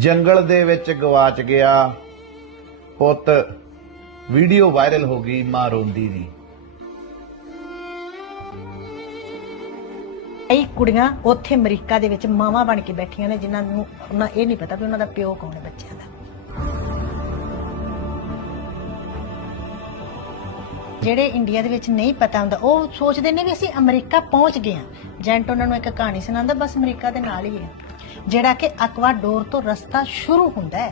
ਜੰਗਲ ਦੇ ਵਿੱਚ ਗਵਾਚ ਗਿਆ ਪੁੱਤ ਵੀਡੀਓ ਵਾਇਰਲ ਹੋ ਗਈ ਮਾਂ ਰੋਂਦੀ ਦੀ ਇਹ ਕੁੜੀਆਂ ਉੱਥੇ ਅਮਰੀਕਾ ਦੇ ਵਿੱਚ ਮਾਵਾਂ ਬਣ ਕੇ ਬੈਠੀਆਂ ਨੇ ਜਿਨ੍ਹਾਂ ਨੂੰ ਉਹਨਾਂ ਇਹ ਨਹੀਂ ਪਤਾ ਕਿ ਉਹਨਾਂ ਦਾ ਪਿਓ ਕੌਣ ਹੈ ਬੱਚਿਆਂ ਦਾ ਜਿਹੜੇ ਇੰਡੀਆ ਦੇ ਵਿੱਚ ਨਹੀਂ ਪਤਾ ਹੁੰਦਾ ਉਹ ਸੋਚਦੇ ਨੇ ਵੀ ਅਸੀਂ ਅਮਰੀਕਾ ਪਹੁੰਚ ਗਏ ਹਾਂ ਜੈਂਟ ਉਹਨਾਂ ਨੂੰ ਇੱਕ ਕਹਾਣੀ ਸੁਣਾਉਂਦਾ ਬਸ ਅਮਰੀਕਾ ਦੇ ਨਾਲ ਹੀ ਹੈ ਜਿਹੜਾ ਕਿ ਅਕਵਾ ਡੋਰ ਤੋਂ ਰਸਤਾ ਸ਼ੁਰੂ ਹੁੰਦਾ ਹੈ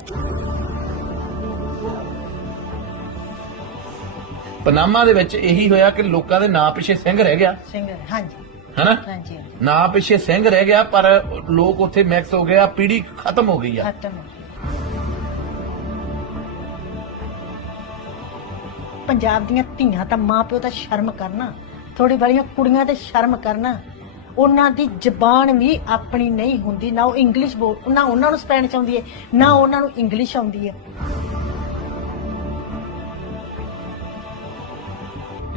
ਪਨਾਮਾ ਦੇ ਵਿੱਚ ਇਹੀ ਹੋਇਆ ਕਿ ਲੋਕਾਂ ਦੇ ਨਾਂ ਪਿੱਛੇ ਸਿੰਘ ਰਹਿ ਗਿਆ ਸਿੰਘ ਹਾਂਜੀ ਹਨਾ ਹਾਂਜੀ ਨਾਂ ਪਿੱਛੇ ਸਿੰਘ ਰਹਿ ਗਿਆ ਪਰ ਲੋਕ ਉੱਥੇ ਮਿਕਸ ਹੋ ਗਿਆ ਪੀੜੀ ਖਤਮ ਹੋ ਗਈ ਆ ਖਤਮ ਪੰਜਾਬ ਦੀਆਂ ਧੀਆਂ ਤਾਂ ਮਾਪਿਓ ਤਾਂ ਸ਼ਰਮ ਕਰਨਾ ਥੋੜੀ ਬੜੀਆਂ ਕੁੜੀਆਂ ਤੇ ਸ਼ਰਮ ਕਰਨਾ ਉਹਨਾਂ ਦੀ ਜ਼ਬਾਨ ਵੀ ਆਪਣੀ ਨਹੀਂ ਹੁੰਦੀ ਨਾ ਉਹ ਇੰਗਲਿਸ਼ ਬੋਲ ਨਾ ਉਹਨਾਂ ਨੂੰ ਸਪੈਨਿਸ਼ ਆਉਂਦੀ ਹੈ ਨਾ ਉਹਨਾਂ ਨੂੰ ਇੰਗਲਿਸ਼ ਆਉਂਦੀ ਹੈ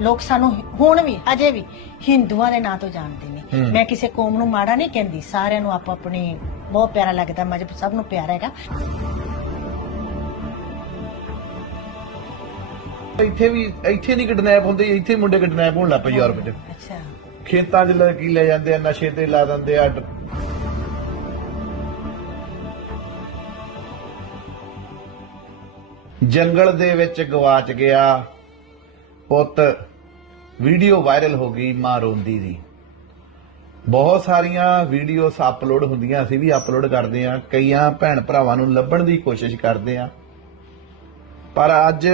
ਲੋਕ ਸਾਨੂੰ ਹੁਣ ਵੀ ਅਜੇ ਵੀ ਹਿੰਦੂਆਂ ਦੇ ਨਾਂ ਤੋਂ ਜਾਣਦੇ ਨੇ ਮੈਂ ਕਿਸੇ ਕੌਮ ਨੂੰ ਮਾੜਾ ਨਹੀਂ ਕਹਿੰਦੀ ਸਾਰਿਆਂ ਨੂੰ ਆਪ ਆਪਣੀ ਬਹੁਤ ਪਿਆਰਾ ਲੱਗਦਾ ਮਜਬ ਸਭ ਨੂੰ ਪਿਆਰਾ ਹੈਗਾ ਇੱਥੇ ਵੀ ਇੱਥੇ ਨਹੀਂ ਕਿਡਨੈਪ ਹੁੰਦੇ ਇੱਥੇ ਮੁੰਡੇ ਕਿਡਨੈਪ ਹੋਣ ਲੱਗ ਪਏ ਯੂਰਪ 'ਚ ਅੱਛਾ ਖੇਤਾਂ 'ਚ ਕੀ ਲੈ ਜਾਂਦੇ ਆ ਨਸ਼ੇ ਤੇ ਲਾ ਦਿੰਦੇ ਆ ਜੰਗਲ ਦੇ ਵਿੱਚ ਗਵਾਚ ਗਿਆ ਪੁੱਤ ਵੀਡੀਓ ਵਾਇਰਲ ਹੋ ਗਈ ਮਾਂ ਰੋਂਦੀ ਦੀ ਬਹੁਤ ਸਾਰੀਆਂ ਵੀਡੀਓਸ ਅਪਲੋਡ ਹੁੰਦੀਆਂ ਅਸੀਂ ਵੀ ਅਪਲੋਡ ਕਰਦੇ ਆ ਕਈਆਂ ਭੈਣ ਭਰਾਵਾਂ ਨੂੰ ਲੱਭਣ ਦੀ ਕੋਸ਼ਿਸ਼ ਕਰਦੇ ਆ ਪਰ ਅੱਜ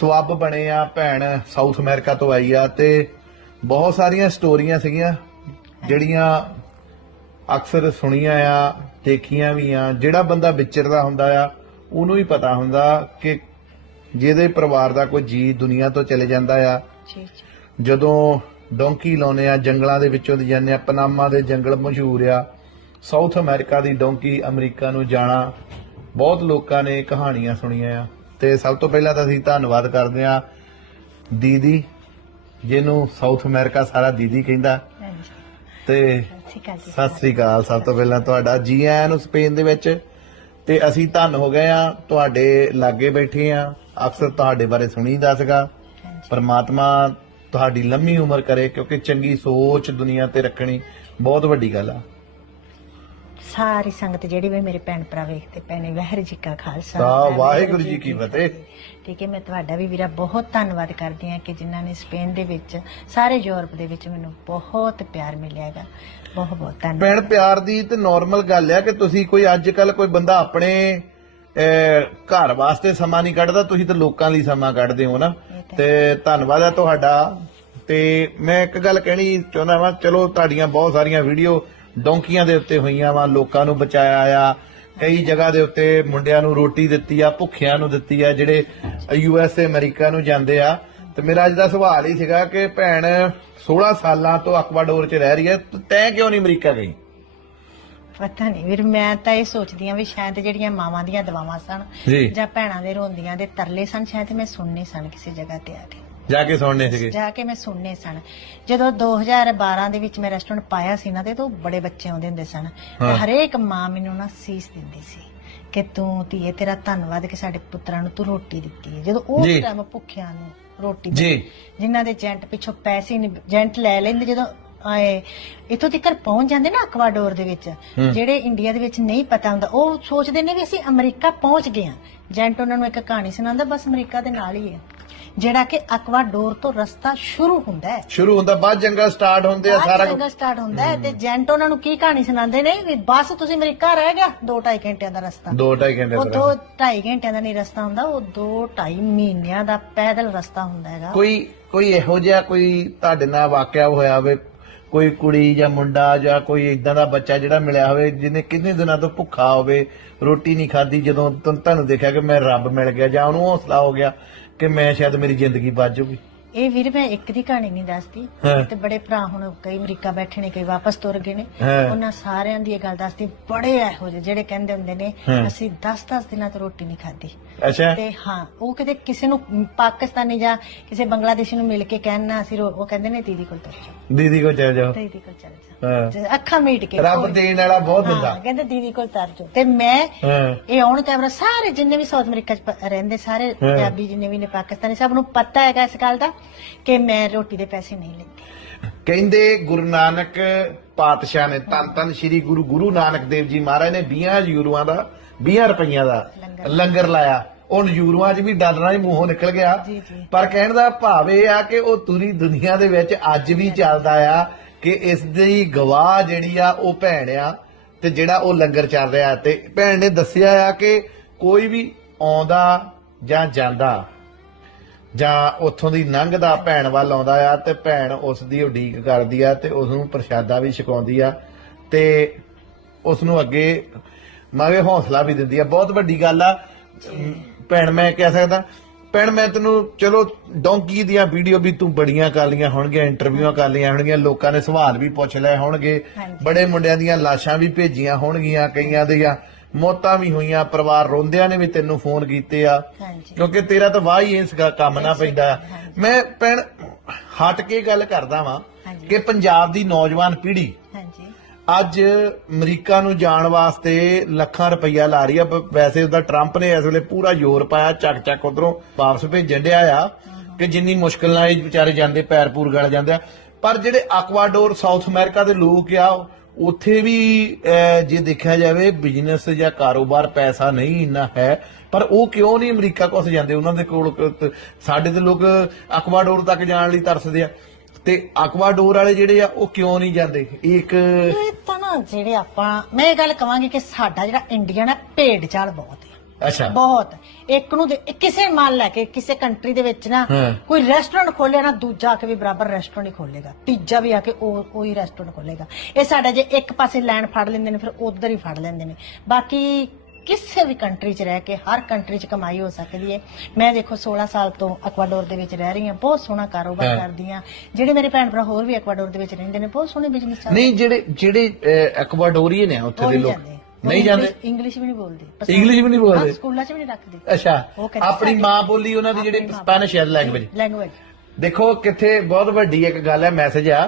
ਸਵਾਬ ਬਣੇ ਆ ਭੈਣ ਸਾਊਥ ਅਮਰੀਕਾ ਤੋਂ ਆਈ ਆ ਤੇ ਬਹੁਤ ਸਾਰੀਆਂ ਸਟੋਰੀਆਂ ਸੀਗੀਆਂ ਜਿਹੜੀਆਂ ਅਕਸਰ ਸੁਣੀਆਂ ਆ ਦੇਖੀਆਂ ਵੀ ਆ ਜਿਹੜਾ ਬੰਦਾ ਵਿਚਰਦਾ ਹੁੰਦਾ ਆ ਉਹਨੂੰ ਹੀ ਪਤਾ ਹੁੰਦਾ ਕਿ ਜਿਹਦੇ ਪਰਿਵਾਰ ਦਾ ਕੋਈ ਜੀ ਦੁਨੀਆ ਤੋਂ ਚਲੇ ਜਾਂਦਾ ਆ ਜੀ ਜੀ ਜਦੋਂ ਡੋਂਕੀ ਲਾਉਨੇ ਆ ਜੰਗਲਾਂ ਦੇ ਵਿੱਚੋਂ ਦੀ ਜਾਂਦੇ ਆ ਪਨਾਮਾ ਦੇ ਜੰਗਲ ਮਸ਼ਹੂਰ ਆ ਸਾਊਥ ਅਮਰੀਕਾ ਦੀ ਡੋਂਕੀ ਅਮਰੀਕਾ ਨੂੰ ਜਾਣਾ ਬਹੁਤ ਲੋਕਾਂ ਨੇ ਕਹਾਣੀਆਂ ਸੁਣੀਆਂ ਆ ਤੇ ਸਭ ਤੋਂ ਪਹਿਲਾਂ ਤਾਂ ਅਸੀਂ ਧੰਨਵਾਦ ਕਰਦੇ ਆ ਦੀਦੀ ਜਿਹਨੂੰ ਸਾਊਥ ਅਮਰੀਕਾ ਸਾਰਾ ਦੀਦੀ ਕਹਿੰਦਾ ਤੇ ਸਤਿ ਸ੍ਰੀ ਅਕਾਲ ਸਭ ਤੋਂ ਪਹਿਲਾਂ ਤੁਹਾਡਾ ਜੀ ਆਇਆਂ ਨੂੰ ਸਪੇਨ ਦੇ ਵਿੱਚ ਤੇ ਅਸੀਂ ਧੰਨ ਹੋ ਗਏ ਆ ਤੁਹਾਡੇ ਲਾਗੇ ਬੈਠੇ ਆ ਅਕਸਰ ਤੁਹਾਡੇ ਬਾਰੇ ਸੁਣੀਦਾ ਸੀਗਾ ਪਰਮਾਤਮਾ ਤੁਹਾਡੀ ਲੰਮੀ ਉਮਰ ਕਰੇ ਕਿਉਂਕਿ ਚੰਗੀ ਸੋਚ ਦੁਨੀਆ ਤੇ ਰੱਖਣੀ ਬਹੁਤ ਵੱਡੀ ਗੱਲ ਆ ਸਾਰੀ ਸੰਗਤ ਜਿਹੜੀ ਵੀ ਮੇਰੇ ਭੈਣ ਭਰਾ ਵੇਖਦੇ ਨੇ ਵਹਿਰ ਜੀ ਕਾ ਖਾਲਸਾ ਵਾਹ ਵਾਹਿਗੁਰੂ ਜੀ ਕੀ ਫਤਿਹ ਠੀਕ ਹੈ ਮੈਂ ਤੁਹਾਡਾ ਵੀ ਵੀਰਾ ਬਹੁਤ ਧੰਨਵਾਦ ਕਰਦੀ ਹਾਂ ਕਿ ਜਿਨ੍ਹਾਂ ਨੇ ਸਪੇਨ ਦੇ ਵਿੱਚ ਸਾਰੇ ਯੂਰਪ ਦੇ ਵਿੱਚ ਮੈਨੂੰ ਬਹੁਤ ਪਿਆਰ ਮਿਲਿਆ ਹੈਗਾ ਬਹੁਤ ਬਹੁਤ ਧੰਨਵਾਦ ਭੈਣ ਪਿਆਰ ਦੀ ਤੇ ਨਾਰਮਲ ਗੱਲ ਹੈ ਕਿ ਤੁਸੀਂ ਕੋਈ ਅੱਜ ਕੱਲ ਕੋਈ ਬੰਦਾ ਆਪਣੇ ਘਰ ਵਾਸਤੇ ਸਮਾਂ ਨਹੀਂ ਕੱਢਦਾ ਤੁਸੀਂ ਤਾਂ ਲੋਕਾਂ ਲਈ ਸਮਾਂ ਕੱਢਦੇ ਹੋ ਨਾ ਤੇ ਧੰਨਵਾਦ ਹੈ ਤੁਹਾਡਾ ਤੇ ਮੈਂ ਇੱਕ ਗੱਲ ਕਹਿਣੀ ਚਾਹੁੰਦਾ ਵਾਂ ਚਲੋ ਤੁਹਾਡੀਆਂ ਬਹੁਤ ਸਾਰੀਆਂ ਵੀਡੀਓ ਡੌਂਕੀਆਂ ਦੇ ਉੱਤੇ ਹੋਈਆਂ ਵਾ ਲੋਕਾਂ ਨੂੰ ਬਚਾਇਆ ਆ ਕਈ ਜਗ੍ਹਾ ਦੇ ਉੱਤੇ ਮੁੰਡਿਆਂ ਨੂੰ ਰੋਟੀ ਦਿੱਤੀ ਆ ਭੁੱਖਿਆਂ ਨੂੰ ਦਿੱਤੀ ਆ ਜਿਹੜੇ ਯੂ ਐਸ ਏ ਅਮਰੀਕਾ ਨੂੰ ਜਾਂਦੇ ਆ ਤੇ ਮੇਰਾ ਅੱਜ ਦਾ ਸਵਾਲ ਹੀ ਸੀਗਾ ਕਿ ਭੈਣ 16 ਸਾਲਾਂ ਤੋਂ ਅਕਵਾਡੋਰ 'ਚ ਰਹਿ ਰਹੀ ਹੈ ਤੈਂ ਕਿਉਂ ਨਹੀਂ ਅਮਰੀਕਾ ਗਈ ਪਤਾ ਨਹੀਂ ਵੀਰ ਮੈਂ ਤਾਂ ਇਹ ਸੋਚਦੀ ਆ ਵੀ ਸ਼ਾਇਦ ਜਿਹੜੀਆਂ ਮਾਵਾਂ ਦੀਆਂ ਦਵਾਵਾਂ ਸਨ ਜਾਂ ਭੈਣਾਂ ਦੇ ਰੋਂਦੀਆਂ ਦੇ ਤਰਲੇ ਸਨ ਸ਼ਾਇਦ ਮੈਂ ਸੁਣਨੇ ਸਨ ਕਿਸੇ ਜਗ੍ਹਾ ਤੇ ਆ ਕੇ ਜਾ ਕੇ ਸੁਣਨੇ ਸੀਗੇ ਜਾ ਕੇ ਮੈਂ ਸੁਣਨੇ ਸਨ ਜਦੋਂ 2012 ਦੇ ਵਿੱਚ ਮੈਂ ਰੈਸਟੋਰੈਂਟ ਪਾਇਆ ਸੀ ਨਾ ਤੇ ਤੋਂ ਬੜੇ ਬੱਚੇ ਆਉਂਦੇ ਹੁੰਦੇ ਸਨ ਹਰੇਕ ਮਾਂ ਮੈਨੂੰ ਨਾ ਸੀਸ ਦਿੰਦੀ ਸੀ ਕਿ ਤੂੰ ਧੀਏ ਤੇਰਾ ਧੰਨਵਾਦ ਕਿ ਸਾਡੇ ਪੁੱਤਰਾਂ ਨੂੰ ਤੂੰ ਰੋਟੀ ਦਿੱਤੀ ਹੈ ਜਦੋਂ ਉਹ ਟਾਈਮ ਭੁੱਖਿਆਂ ਨੂੰ ਰੋਟੀ ਜੀ। ਜਿਨ੍ਹਾਂ ਦੇ ਜੈਂਟ ਪਿੱਛੋਂ ਪੈਸੇ ਨਹੀਂ ਜੈਂਟ ਲੈ ਲੈਂਦੇ ਜਦੋਂ ਆਏ ਇਥੋਂ ਤੱਕ ਪਹੁੰਚ ਜਾਂਦੇ ਨਾ ਅਕਵਾਡੋਰ ਦੇ ਵਿੱਚ ਜਿਹੜੇ ਇੰਡੀਆ ਦੇ ਵਿੱਚ ਨਹੀਂ ਪਤਾ ਹੁੰਦਾ ਉਹ ਸੋਚਦੇ ਨੇ ਵੀ ਅਸੀਂ ਅਮਰੀਕਾ ਪਹੁੰਚ ਗਏ ਆ ਜੈਂਟ ਉਹਨਾਂ ਨੂੰ ਇੱਕ ਕਹਾਣੀ ਸੁਣਾਉਂਦਾ ਬਸ ਅਮਰੀਕਾ ਦੇ ਨਾਲ ਹੀ ਹੈ ਜਿਹੜਾ ਕਿ ਅਕਵਾ ਡੋਰ ਤੋਂ ਰਸਤਾ ਸ਼ੁਰੂ ਹੁੰਦਾ ਹੈ ਸ਼ੁਰੂ ਹੁੰਦਾ ਬਾਅਦ ਜੰਗਲ ਸਟਾਰਟ ਹੁੰਦੇ ਆ ਸਾਰਾ ਜੰਗਲ ਸਟਾਰਟ ਹੁੰਦਾ ਹੈ ਤੇ ਜੈਂਟ ਉਹਨਾਂ ਨੂੰ ਕੀ ਕਹਾਣੀ ਸੁਣਾਉਂਦੇ ਨੇ ਵੀ ਬਸ ਤੁਸੀਂ ਮੇਰੇ ਘਰ ਰਹਿ ਗਿਆ 2 2.5 ਘੰਟਿਆਂ ਦਾ ਰਸਤਾ 2 2.5 ਘੰਟੇ ਦਾ ਉਹ 2.5 ਘੰਟਿਆਂ ਦਾ ਨਹੀਂ ਰਸਤਾ ਹੁੰਦਾ ਉਹ 2 2.5 ਮਹੀਨਿਆਂ ਦਾ ਪੈਦਲ ਰਸਤਾ ਹੁੰਦਾ ਹੈਗਾ ਕੋਈ ਕੋਈ ਇਹੋ ਜਿਹਾ ਕੋਈ ਤੁਹਾਡੇ ਨਾਲ ਵਾਕਿਆ ਹੋਇਆ ਹੋਵੇ ਕੋਈ ਕੁੜੀ ਜਾਂ ਮੁੰਡਾ ਜਾਂ ਕੋਈ ਇਦਾਂ ਦਾ ਬੱਚਾ ਜਿਹੜਾ ਮਿਲਿਆ ਹੋਵੇ ਜਿਹਨੇ ਕਿੰਨੇ ਦਿਨਾਂ ਤੋਂ ਭੁੱਖਾ ਹੋਵੇ ਰੋਟੀ ਨਹੀਂ ਖਾਧੀ ਜਦੋਂ ਤੁਹਾਨੂੰ ਦੇਖਿਆ ਕਿ ਮੈਂ ਰੱਬ ਮਿਲ ਗਿਆ ਜਾਂ ਉਹਨੂੰ ਹੌਸਲਾ ਹੋ ਗਿਆ ਕਿ ਮੈਂ ਸ਼ਾਇਦ ਮੇਰੀ ਜ਼ਿੰਦਗੀ ਬਚ ਜੂਗੀ ਇਹ ਵੀਰ ਮੈਂ ਇੱਕ ਦੀ ਕਹਾਣੀ ਨਹੀਂ ਦੱਸਦੀ ਤੇ ਬੜੇ ਭਰਾ ਹੁਣ ਕਈ ਅਮਰੀਕਾ ਬੈਠੇ ਨੇ ਕਈ ਵਾਪਸ ਤੁਰ ਗਏ ਨੇ ਉਹਨਾਂ ਸਾਰਿਆਂ ਦੀ ਇਹ ਗੱਲ ਦੱਸਦੀ ਬੜੇ ਇਹੋ ਜਿਹੇ ਜਿਹੜੇ ਕਹਿੰਦੇ ਹੁੰਦੇ ਨੇ ਅਸੀਂ 10-10 ਦਿਨਾਂ ਤੋਂ ਰੋਟੀ ਨਹੀਂ ਖਾਧੀ ਅੱਛਾ ਤੇ ਹਾਂ ਉਹ ਕਦੇ ਕਿਸੇ ਨੂੰ ਪਾਕਿਸਤਾਨੀ ਜਾਂ ਕਿਸੇ ਬੰਗਲਾਦੇਸ਼ੀ ਨੂੰ ਮਿਲ ਕੇ ਕਹਿਣਾ ਅਸੀਂ ਰੋ- ਉਹ ਕਹਿੰਦੇ ਨੇ ਦੀਦੀ ਕੋਲ ਚੱਲ ਜਾਓ ਦੀਦੀ ਕੋਲ ਚਲ ਜਾਓ ਦੀਦੀ ਕੋਲ ਚੱਲ ਜਾਓ ਅੱਖਾਂ ਮੀਟ ਕੇ ਰੱਬ ਦੇਣ ਵਾਲਾ ਬਹੁਤ ਹੁੰਦਾ ਕਹਿੰਦੇ ਦੀਦੀ ਕੋਲ ਤਰ ਜੋ ਤੇ ਮੈਂ ਇਹ ਆਉਣ ਕੈਮਰਾ ਸਾਰੇ ਜਿੰਨੇ ਵੀ ਸਾਊਥ ਅਮਰੀਕਾ ਚ ਰਹਿੰਦੇ ਸਾਰੇ ਪੰਜਾਬੀ ਜਿੰਨੇ ਵੀ ਨੇ ਪਾਕਿਸਤਾਨੀ ਸਭ ਨੂੰ ਪਤਾ ਹੈਗਾ ਇਸ ਗੱਲ ਦਾ ਕਿ ਮੈਂ ਰੋਟੀ ਦੇ ਪੈਸੇ ਨਹੀਂ ਲੈਂਦੀ ਕਹਿੰਦੇ ਗੁਰੂ ਨਾਨਕ ਪਾਤਸ਼ਾਹ ਨੇ ਤਨ ਤਨ ਸ੍ਰੀ ਗੁਰੂ ਗੁਰੂ ਨਾਨਕ ਦੇਵ ਜੀ ਮਹਾਰਾਜ ਨੇ 20 ਯੂਰੋਆਂ ਦਾ 20 ਰੁਪਈਆਂ ਦਾ ਲੰਗਰ ਲਾਇਆ ਉਹਨ ਯੂਰੋਆਂ 'ਚ ਵੀ ਡਾਲਰਾਂ ਹੀ ਮੂੰਹੋਂ ਨਿਕਲ ਗਿਆ ਪਰ ਕਹਿਣ ਦਾ ਭਾਵ ਇਹ ਆ ਕਿ ਉਹ ਤੁਰੀ ਦੁਨੀਆ ਦੇ ਵਿੱਚ ਅੱਜ ਵੀ ਚੱਲਦਾ ਆ ਕਿ ਇਸ ਦੀ ਗਵਾਹ ਜਿਹੜੀ ਆ ਉਹ ਭੈਣ ਆ ਤੇ ਜਿਹੜਾ ਉਹ ਲੰਗਰ ਚੱਲ ਰਿਹਾ ਤੇ ਭੈਣ ਨੇ ਦੱਸਿਆ ਆ ਕਿ ਕੋਈ ਵੀ ਆਉਂਦਾ ਜਾਂ ਜਾਂਦਾ ਜਾਂ ਉੱਥੋਂ ਦੀ ਦਾ ਭੈਣ ਵੱਲ ਆਉਂਦਾ ਆ ਤੇ ਭੈਣ ਉਸ ਦੀ ਉਡੀਕ ਕਰਦੀ ਆ ਤੇ ਉਸ ਨੂੰ ਪ੍ਰਸ਼ਾਦਾ ਵੀ ਛਕਾਉਂਦੀ ਆ ਤੇ ਉਸ ਨੂੰ ਅੱਗੇ ਮਾਵੇ ਹੌਸਲਾ ਵੀ ਦਿੰਦੀ ਆ ਬਹੁਤ ਵੱਡੀ ਗੱਲ ਆ ਭੈਣ ਮੈਂ ਕਹਿ ਸਕਦਾ ਪੈਣ ਮੈਂ ਤੈਨੂੰ ਚਲੋ ਡੌਂਕੀ ਦੀਆਂ ਵੀਡੀਓ ਵੀ ਤੂੰ ਬੜੀਆਂ ਕਰ ਲੀਆਂ ਹੋਣਗੀਆਂ ਇੰਟਰਵਿਊਆਂ ਕਰ ਲੀਆਂ ਹੋਣਗੀਆਂ ਲੋਕਾਂ ਨੇ ਸਵਾਲ ਵੀ ਪੁੱਛ ਲਏ ਹੋਣਗੇ ਬੜੇ ਮੁੰਡਿਆਂ ਦੀਆਂ ਲਾਸ਼ਾਂ ਵੀ ਭੇਜੀਆਂ ਹੋਣਗੀਆਂ ਕਈਆਂ ਦੀਆਂ ਮੋਤਾਂ ਵੀ ਹੋਈਆਂ ਪਰਿਵਾਰ ਰੋਂਦਿਆਂ ਨੇ ਵੀ ਤੈਨੂੰ ਫੋਨ ਕੀਤੇ ਆ ਕਿਉਂਕਿ ਤੇਰਾ ਤਾਂ ਵਾਹ ਹੀ ਇਸ ਕੰਮ ਨਾ ਪੈਂਦਾ ਮੈਂ ਪੈਣ ਹਟ ਕੇ ਗੱਲ ਕਰਦਾ ਵਾਂ ਕਿ ਪੰਜਾਬ ਦੀ ਨੌਜਵਾਨ ਪੀੜ੍ਹੀ ਹਾਂਜੀ ਅੱਜ ਅਮਰੀਕਾ ਨੂੰ ਜਾਣ ਵਾਸਤੇ ਲੱਖਾਂ ਰੁਪਈਆ ਲਾ ਰਹੀ ਆ ਵੈਸੇ ਉਹਦਾ ਟਰੰਪ ਨੇ ਇਸ ਵੇਲੇ ਪੂਰਾ ਜ਼ੋਰ ਪਾਇਆ ਚੱਕ ਚੱਕ ਉਧਰੋਂ ਵਾਪਸ ਭੇਜਣ ਡਿਆ ਆ ਕਿ ਜਿੰਨੀ ਮੁਸ਼ਕਲ ਨਾਲ ਇਹ ਵਿਚਾਰੇ ਜਾਂਦੇ ਪੈਰ ਪੂਰ ਗਲ ਜਾਂਦੇ ਆ ਪਰ ਜਿਹੜੇ ਐਕਵਾਡੋਰ ਸਾਊਥ ਅਮਰੀਕਾ ਦੇ ਲੋਕ ਆ ਉੱਥੇ ਵੀ ਜੇ ਦੇਖਿਆ ਜਾਵੇ ਬਿਜ਼ਨਸ ਜਾਂ ਕਾਰੋਬਾਰ ਪੈਸਾ ਨਹੀਂ ਇੰਨਾ ਹੈ ਪਰ ਉਹ ਕਿਉਂ ਨਹੀਂ ਅਮਰੀਕਾ ਕੋਸ ਜਾਂਦੇ ਉਹਨਾਂ ਦੇ ਕੋਲ ਸਾਡੇ ਦੇ ਲੋਕ ਐਕਵਾਡੋਰ ਤੱਕ ਜਾਣ ਲਈ ਤਰਸਦੇ ਆ ਤੇ ਅਕਵਾਡੋਰ ਵਾਲੇ ਜਿਹੜੇ ਆ ਉਹ ਕਿਉਂ ਨਹੀਂ ਜਾਂਦੇ ਇਹ ਇੱਕ ਇਹ ਤਾਂ ਨਾ ਜਿਹੜੇ ਆਪਾਂ ਮੈਂ ਇਹ ਗੱਲ ਕਵਾਂਗੀ ਕਿ ਸਾਡਾ ਜਿਹੜਾ ਇੰਡੀਆ ਨਾ ਭੇਡ ਚਾਲ ਬਹੁਤ ਹੈ ਅੱਛਾ ਬਹੁਤ ਇੱਕ ਨੂੰ ਕਿਸੇ ਮੰਨ ਲੈ ਕੇ ਕਿਸੇ ਕੰਟਰੀ ਦੇ ਵਿੱਚ ਨਾ ਕੋਈ ਰੈਸਟੋਰੈਂਟ ਖੋਲਿਆ ਨਾ ਦੂਜਾ ਆ ਕੇ ਵੀ ਬਰਾਬਰ ਰੈਸਟੋਰੈਂਟ ਹੀ ਖੋਲੇਗਾ ਤੀਜਾ ਵੀ ਆ ਕੇ ਉਹ ਉਹੀ ਰੈਸਟੋਰੈਂਟ ਖੋਲੇਗਾ ਇਹ ਸਾਡਾ ਜੇ ਇੱਕ ਪਾਸੇ ਲੈਂਡ ਫੜ ਲੈਂਦੇ ਨੇ ਫਿਰ ਉਧਰ ਹੀ ਫੜ ਲੈਂਦੇ ਨੇ ਬਾਕੀ ਕਿਸੇ ਵੀ ਕੰਟਰੀ 'ਚ ਰਹਿ ਕੇ ਹਰ ਕੰਟਰੀ 'ਚ ਕਮਾਈ ਹੋ ਸਕਦੀ ਹੈ ਮੈਂ ਦੇਖੋ 16 ਸਾਲ ਤੋਂ ਐਕਵਾਡੋਰ ਦੇ ਵਿੱਚ ਰਹਿ ਰਹੀ ਹਾਂ ਬਹੁਤ ਸੋਹਣਾ ਕਾਰੋਬਾਰ ਕਰਦੀ ਹਾਂ ਜਿਹੜੇ ਮੇਰੇ ਭੈਣ ਭਰਾ ਹੋਰ ਵੀ ਐਕਵਾਡੋਰ ਦੇ ਵਿੱਚ ਰਹਿੰਦੇ ਨੇ ਬਹੁਤ ਸੋਹਣੇ ਬਿਜ਼ਨਸ ਚੱਲਦੇ ਨਹੀਂ ਜਿਹੜੇ ਜਿਹੜੇ ਐਕਵਾਡੋਰੀਅਨ ਹੈ ਉੱਥੇ ਦੇ ਲੋਕ ਨਹੀਂ ਜਾਂਦੇ ਇੰਗਲਿਸ਼ ਵੀ ਨਹੀਂ ਬੋਲਦੇ ਇੰਗਲਿਸ਼ ਵੀ ਨਹੀਂ ਬੋਲਦੇ ਸਕੂਲਾਂ 'ਚ ਵੀ ਨਹੀਂ ਰੱਖਦੇ ਅੱਛਾ ਆਪਣੀ ਮਾਂ ਬੋਲੀ ਉਹਨਾਂ ਦੀ ਜਿਹੜੀ ਸਪੈਨਿਸ਼ ਹੈ ਲੈਂਗੁਏਜ ਲੈਂਗੁਏਜ ਦੇਖੋ ਕਿੱਥੇ ਬਹੁਤ ਵੱਡੀ ਇੱਕ ਗੱਲ ਹੈ ਮੈਸੇਜ ਆ